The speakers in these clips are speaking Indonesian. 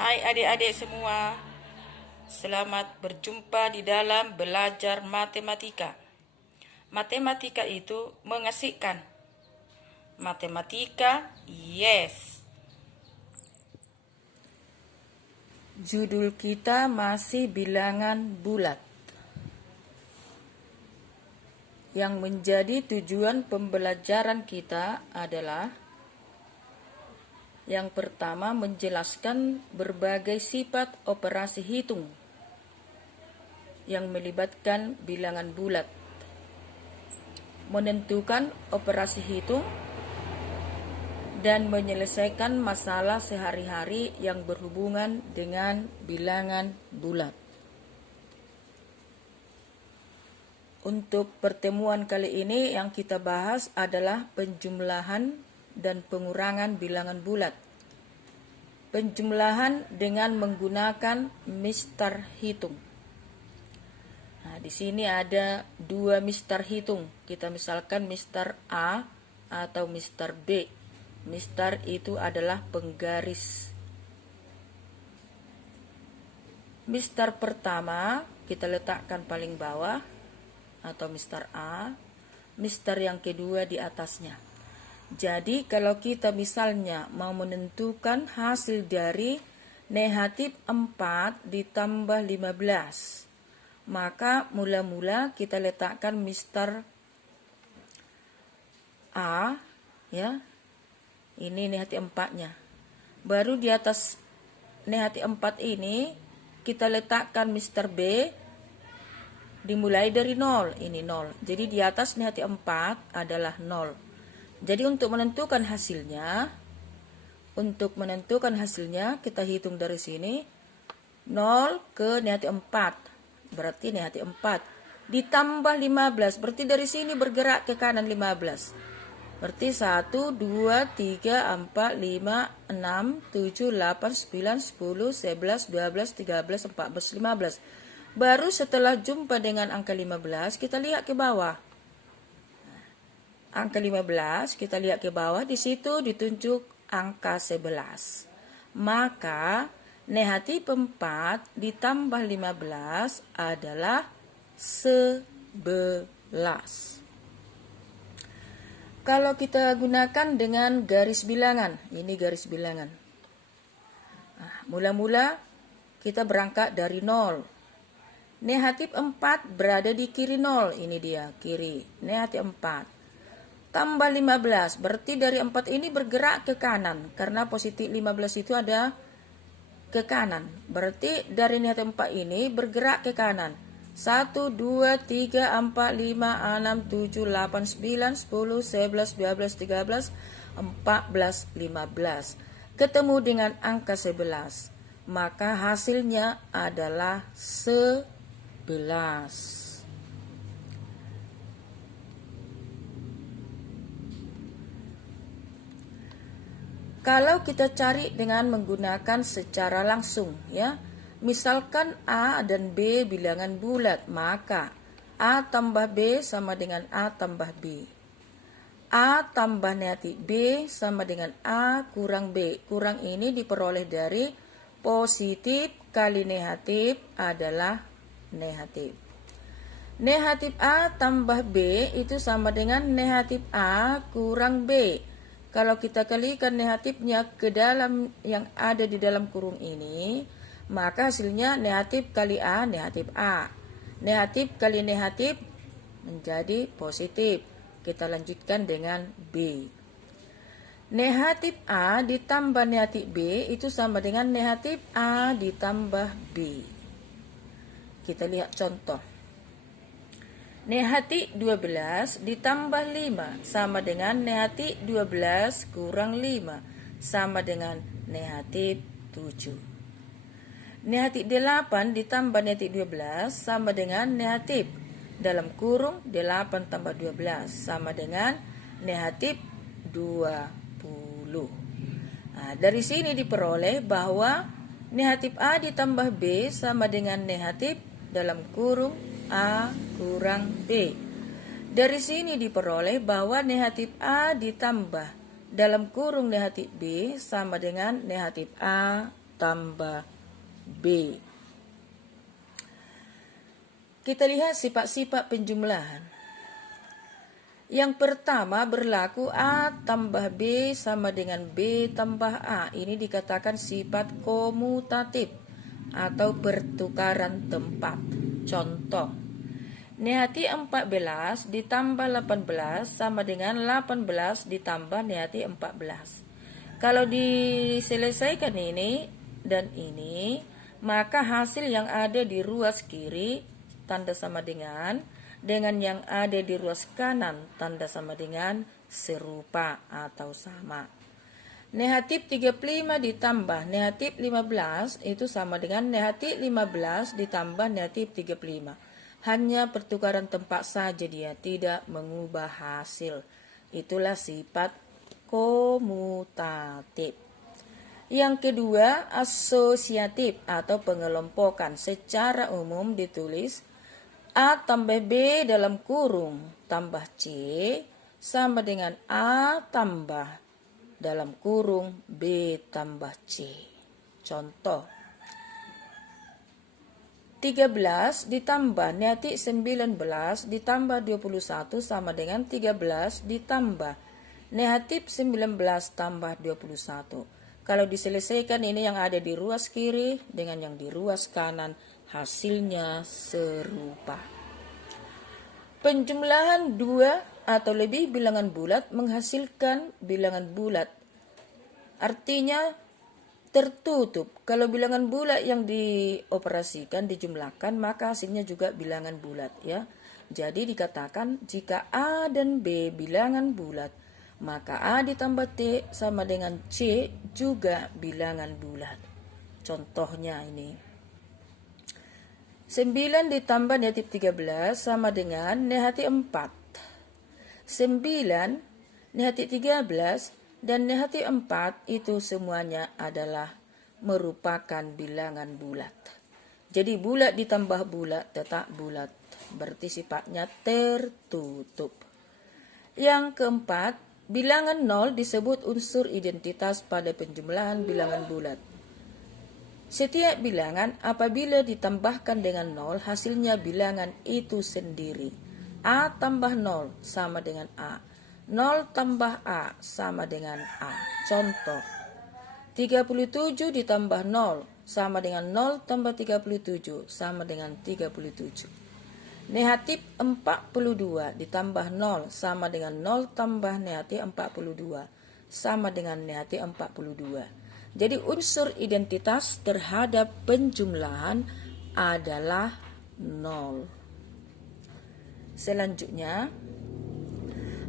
Hai adik-adik semua, selamat berjumpa di dalam belajar matematika. Matematika itu mengasihkan. Matematika, yes. Judul kita masih bilangan bulat. Yang menjadi tujuan pembelajaran kita adalah yang pertama, menjelaskan berbagai sifat operasi hitung yang melibatkan bilangan bulat, menentukan operasi hitung, dan menyelesaikan masalah sehari-hari yang berhubungan dengan bilangan bulat. Untuk pertemuan kali ini yang kita bahas adalah penjumlahan dan pengurangan bilangan bulat. Penjumlahan dengan menggunakan mister hitung. Nah, di sini ada dua mister hitung. Kita misalkan mister A atau mister B. Mister itu adalah penggaris. Mister pertama kita letakkan paling bawah atau mister A. Mister yang kedua di atasnya. Jadi kalau kita misalnya mau menentukan hasil dari negatif 4 ditambah 15, maka mula-mula kita letakkan mister A, ya. Ini negatif 4-nya. Baru di atas negatif 4 ini kita letakkan mister B, dimulai dari 0, ini 0. Jadi di atas negatif 4 adalah 0. Jadi untuk menentukan hasilnya kita hitung dari sini 0 ke negatif 4. Berarti negatif 4 ditambah 15. Berarti dari sini bergerak ke kanan 15. Berarti 1, 2, 3, 4, 5, 6, 7, 8, 9, 10, 11, 12, 13, 14, 15. Baru setelah jumpa dengan angka 15 kita lihat ke bawah. Angka 15 kita lihat ke bawah, di situ ditunjuk angka 11. Maka negatif 4 ditambah 15 adalah 11. Kalau kita gunakan dengan garis bilangan, ini garis bilangan. Nah, mula-mula kita berangkat dari 0. Negatif 4 berada di kiri 0, ini dia, kiri. Negatif 4. Tambah 15, berarti dari 4 ini bergerak ke kanan. Karena positif 15 itu ada ke kanan. Berarti dari negatif 4 ini bergerak ke kanan. 1, 2, 3, 4, 5, 6, 7, 8, 9, 10, 11, 12, 13, 14, 15. Ketemu dengan angka 11. Maka hasilnya adalah 11. Kalau kita cari dengan menggunakan secara langsung, ya. Misalkan A dan B bilangan bulat, maka A tambah B sama dengan A tambah B. A tambah negatif B sama dengan A kurang B. Kurang ini diperoleh dari positif kali negatif adalah negatif. Negatif A tambah B itu sama dengan negatif A kurang B. Kalau kita kalikan negatifnya ke dalam yang ada di dalam kurung ini, maka hasilnya negatif kali A, negatif A. Negatif kali negatif menjadi positif. Kita lanjutkan dengan B. Negatif A ditambah negatif B itu sama dengan negatif A ditambah B. Kita lihat contoh. Negatif 12 ditambah 5 sama dengan negatif 12 kurang 5 sama dengan negatif 7. Negatif 8 ditambah negatif 12 sama dengan negatif dalam kurung 8 tambah 12 sama dengan negatif 20. Nah, dari sini diperoleh bahwa negatif A ditambah B sama dengan negatif dalam kurung A kurang B. Dari sini diperoleh bahwa negatif A ditambah dalam kurung negatif B sama dengan negatif A tambah B. Kita lihat sifat-sifat penjumlahan. Yang pertama berlaku A tambah B sama dengan B tambah A. Ini dikatakan sifat komutatif atau pertukaran tempat. Contoh, nehati 14 ditambah 18 sama dengan 18 ditambah nehati 14. Kalau diselesaikan ini dan ini, maka hasil yang ada di ruas kiri tanda sama dengan yang ada di ruas kanan tanda sama dengan serupa atau sama. Negatif 35 ditambah negatif 15 itu sama dengan negatif 15 ditambah negatif 35. Hanya pertukaran tempat saja, dia tidak mengubah hasil. Itulah sifat komutatif. Yang kedua, asosiatif atau pengelompokan. Secara umum ditulis A tambah B dalam kurung tambah C sama dengan A tambah dalam kurung B tambah C. Contoh, 13 ditambah negatif 19 ditambah 21 sama dengan 13 ditambah negatif 19 tambah 21. Kalau diselesaikan ini yang ada di ruas kiri dengan yang di ruas kanan, hasilnya serupa. Penjumlahan 2 atau lebih bilangan bulat menghasilkan bilangan bulat. Artinya tertutup. Kalau bilangan bulat yang dioperasikan, dijumlahkan, maka hasilnya juga bilangan bulat, ya. Jadi dikatakan jika A dan B bilangan bulat, maka A ditambah T sama dengan C juga bilangan bulat. Contohnya ini. 9 ditambah negatif 13 sama dengan negatif 4. 9, negatif 13, dan negatif 4 itu semuanya adalah merupakan bilangan bulat. Jadi bulat ditambah bulat tetap bulat. Berarti sifatnya tertutup. Yang keempat, bilangan 0 disebut unsur identitas pada penjumlahan bilangan bulat. Setiap bilangan apabila ditambahkan dengan 0, hasilnya bilangan itu sendiri. A tambah 0 sama dengan A. 0 tambah A sama dengan A. Contoh, 37 ditambah 0 sama dengan 0 tambah 37 sama dengan 37. Negatif 42 ditambah 0 sama dengan 0 tambah negatif 42 sama dengan negatif 42. Jadi unsur identitas terhadap penjumlahan adalah 0. Selanjutnya,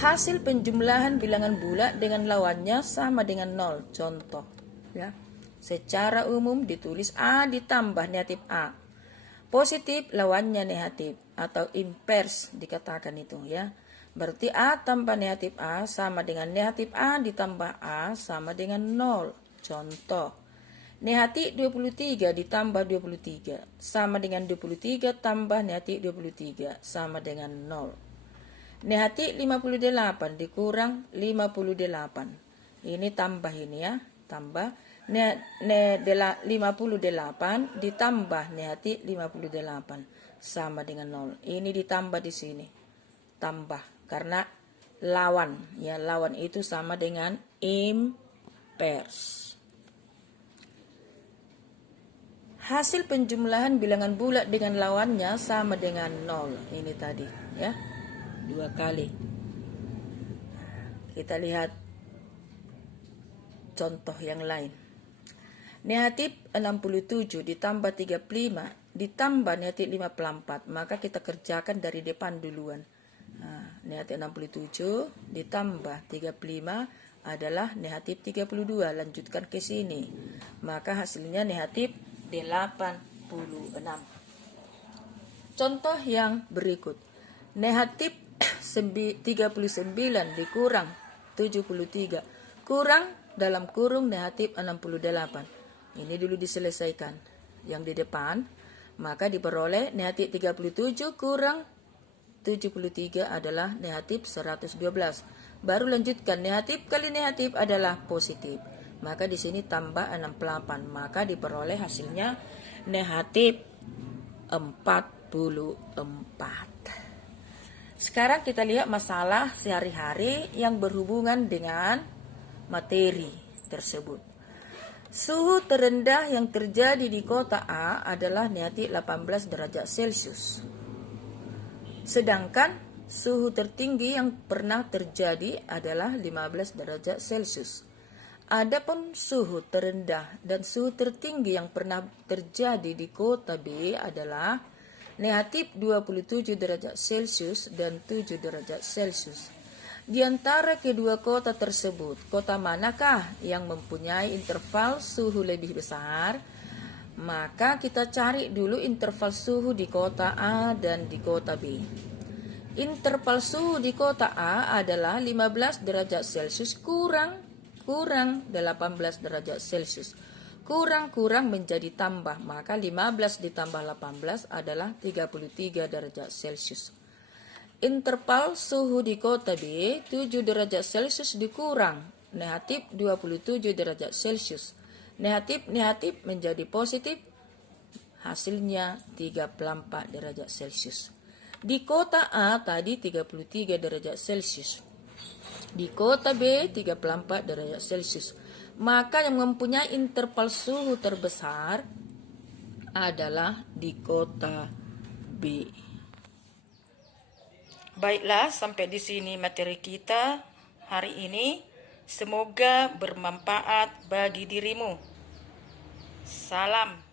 hasil penjumlahan bilangan bulat dengan lawannya sama dengan 0. Contoh, ya. Secara umum ditulis A ditambah negatif A. Positif lawannya negatif atau invers dikatakan itu, ya. Berarti A tambah negatif A sama dengan negatif A ditambah A sama dengan 0. Contoh, negatif 23 ditambah 23 sama dengan 23 tambah negatif 23 sama dengan 0. Negatif 58 dikurang 58. Ini tambah ini, ya, tambah 58 ditambah negatif 58 sama dengan 0. Ini ditambah di sini. Tambah karena lawan, ya, lawan itu sama dengan invers. Hasil penjumlahan bilangan bulat dengan lawannya sama dengan 0. Ini tadi, ya. 2 kali. Kita lihat contoh yang lain. Negatif 67 ditambah 35 ditambah negatif 54. Maka kita kerjakan dari depan duluan. Negatif 67 ditambah 35 adalah negatif 32. Lanjutkan ke sini. Maka hasilnya negatif 86. Contoh yang berikut. Negatif 39 dikurang 73 kurang dalam kurung negatif 68. Ini dulu diselesaikan yang di depan, maka diperoleh negatif 37 kurang 73 adalah negatif 112. Baru lanjutkan, negatif kali negatif adalah positif. maka di sini tambah 68, maka diperoleh hasilnya negatif 44. Sekarang kita lihat masalah sehari-hari yang berhubungan dengan materi tersebut. Suhu terendah yang terjadi di kota A adalah negatif 18 derajat Celcius. Sedangkan suhu tertinggi yang pernah terjadi adalah 15 derajat Celcius. Adapun suhu terendah dan suhu tertinggi yang pernah terjadi di kota B adalah negatif 27 derajat Celcius dan 7 derajat Celcius. Di antara kedua kota tersebut, kota manakah yang mempunyai interval suhu lebih besar? Maka kita cari dulu interval suhu di kota A dan di kota B. Interval suhu di kota A adalah 15 derajat Celcius kurang 18 derajat Celcius. Kurang menjadi tambah, maka 15 ditambah 18 adalah 33 derajat Celcius. Interval suhu di kota B 7 derajat Celcius dikurang negatif 27 derajat Celcius. Negatif menjadi positif, hasilnya 34 derajat Celcius. Di kota A tadi 33 derajat Celcius. Di kota B 34 derajat Celcius. Maka yang mempunyai interval suhu terbesar adalah di kota B. Baiklah, sampai di sini materi kita hari ini. Semoga bermanfaat bagi dirimu. Salam.